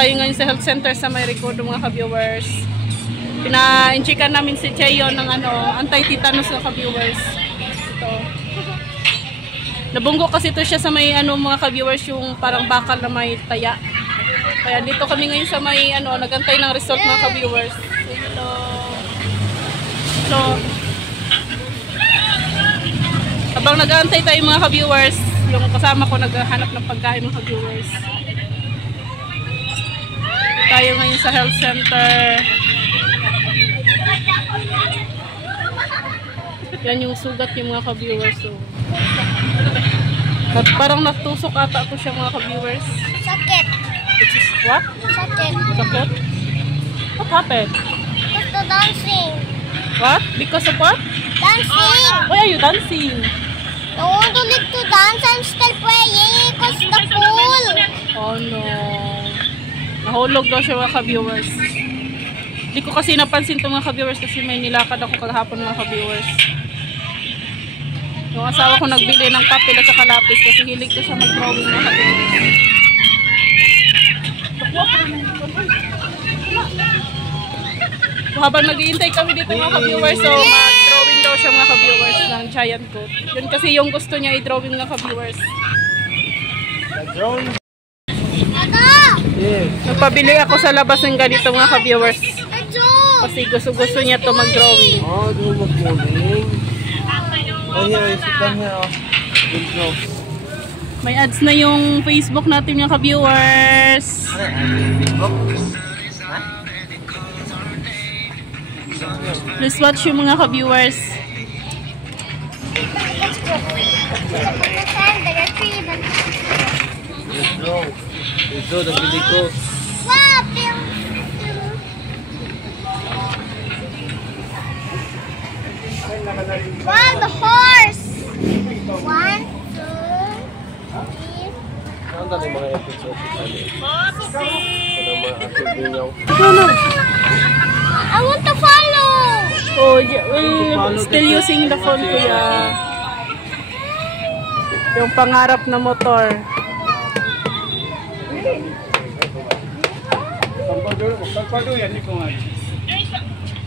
tayo ngayon sa health center sa May Ricordo mga ka-viewers. Pina-inchikan namin si Cheyo ng anti-tetanus mga ka-viewers. Ito. Nabunggo kasi ito siya sa may mga ka-viewers, yung parang bakal na may taya. Kaya dito kami ngayon sa may nagantay ng result mga ka-viewers. So, habang nag-aantay tayo mga ka-viewers, yung kasama ko naghahanap ng pagkain mga ka-viewers. Tayo ngayon sa health center. Yan yung sugat yung mga ka-viewers. So, parang natusok ata ako siya mga ka-viewers. Sakit. What? Sakit. Sakit? What happened? Because the dancing. What? Because of what? Dancing. Why are you dancing? I want to live to dance and still praying because the pool. Oh no. Nahulog daw siya mga ka-viewers. Hindi ko kasi napansin ito mga ka-viewers kasi may nilakad ako kahapon mga ka-viewers. Yung asawa ko nagbili ng papel at saka lapis kasi hilig ko siya mag-drawing mga ka-viewers. So, habang nag-iintay kami dito mga ka-viewers, so mag-drawing daw siya mga ka-viewers ng giant coat. Yun kasi yung gusto niya i-drawing mga ka-viewers. Tata! Yes. Nagpabili ako sa labas ng ganito mga ka-viewers. Ajo! Kasi gusto niya to mag-drawing. Oh, do mag-drawing. Oh, here is it here. Good job. May ads na yung Facebook natin mga ka-viewers. Please watch yung mga ka-viewers. Ito, nabili ko. Wow! Wow, the horse! 1, 2, 3. Ang dami mga episode sa I want to follow! Oh, yeah, we're still using the phone kuya. Yung pangarap na motor.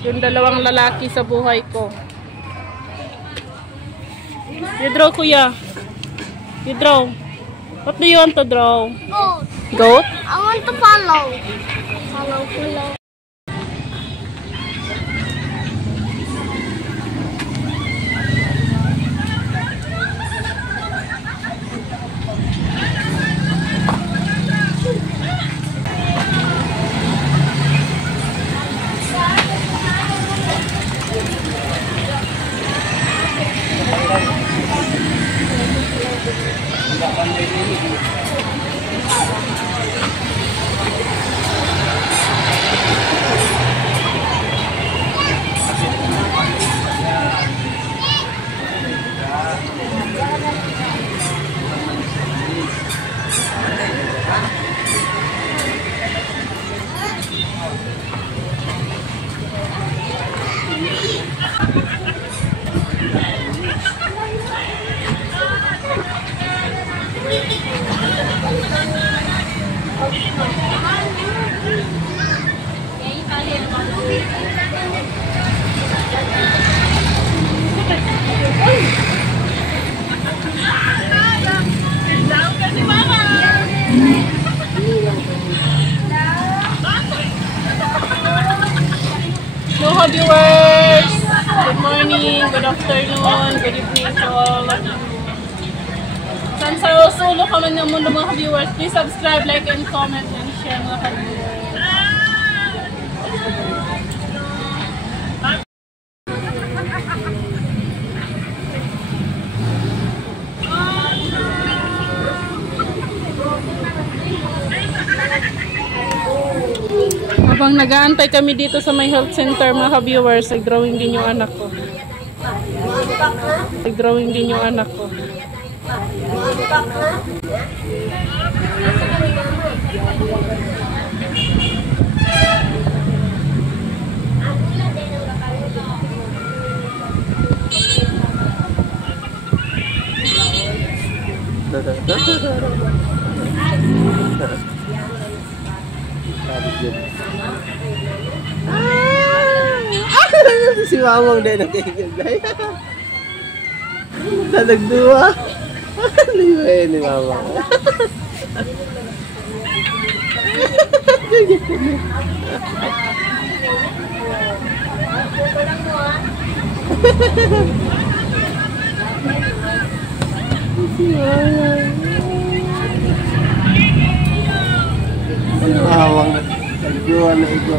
Yung dalawang lalaki sa buhay ko. You draw kuya. You draw. What do you want to draw? Goat. Goat? I want to follow. Follow. Hello viewers! Good morning, good afternoon, good evening to all of you. Saan sa solo ka man ng mundo mga viewers, please subscribe, like, and comment, and share mga viewers. Habang nag-aantay kami dito sa may health center mga ka-viewers, nag-drawing din yung anak ko. Nag-drawing din yung anak ko. Si Mamang din nakikigay. Nagdua. Ano yun ni Mamang? Mamang nagdua na ito.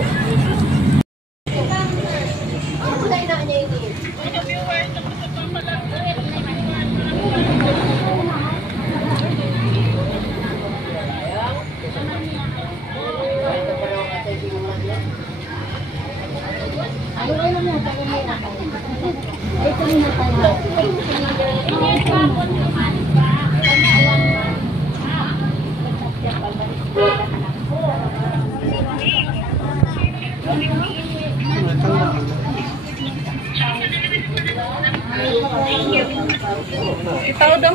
Itaw daw.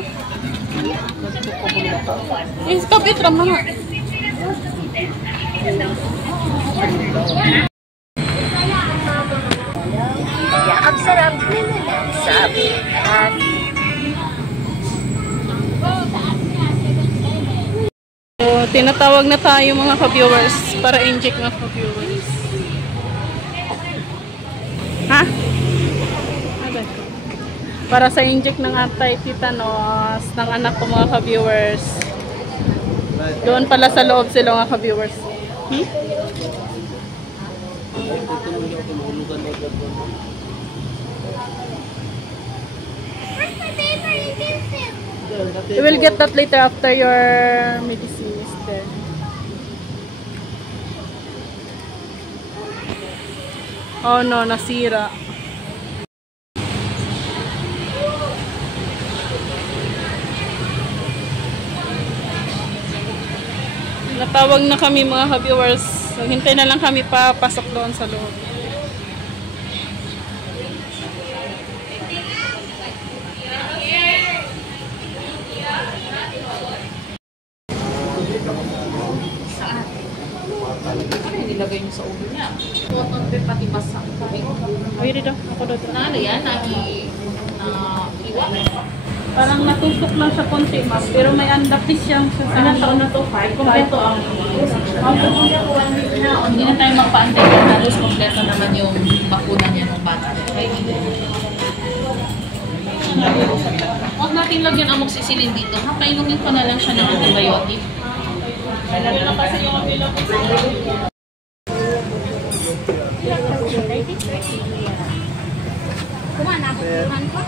Stop it, Ram nga. Yakap sarap. Sabi. So, tinatawag na tayo mga ka-viewers para inject mga ka-viewers. Ha? Para sa inject ng anti-tetanus ng anak ko mga ka-viewers. Doon pala sa loob sila mga ka-viewers. You will get that later after your medicine is there. Oh no, nasira. Natawag na kami mga ka-viewers. So, hintay na lang kami papasok doon sa loob. Nilagay niyo sa ulo niya. Toton pe pati basa. Ay, dito. Ako doon. Ano yan? Iwan. Parang natusok lang sa konti, ma'am. Pero may andapis siyang sa Ilang taon na to? 5? Kompleto ang hindi na tayo magpa-antay na halos kompleto naman yung bakuna niya ng bata. Okay? Huwag natin lagyan amoxicillin dito. Ha? Painumin ko na lang siya ng antibiotic. Kailan na kasi yung amila ko. Kumain ako. Kumain ko.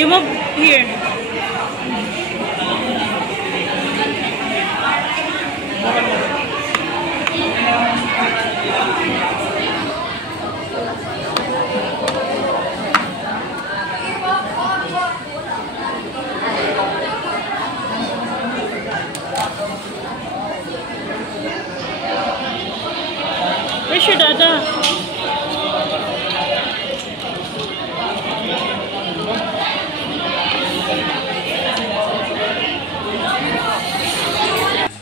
You move here. Where's your dada?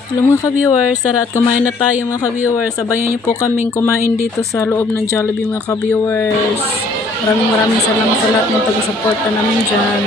Hello mga ka-viewers, tara at kumain na tayo mga ka-viewers. Sabayan niyo po kaming kumain dito sa loob ng Jollibee mga ka-viewers. Maraming salamat sa lahat ng taga-suporta namin dyan.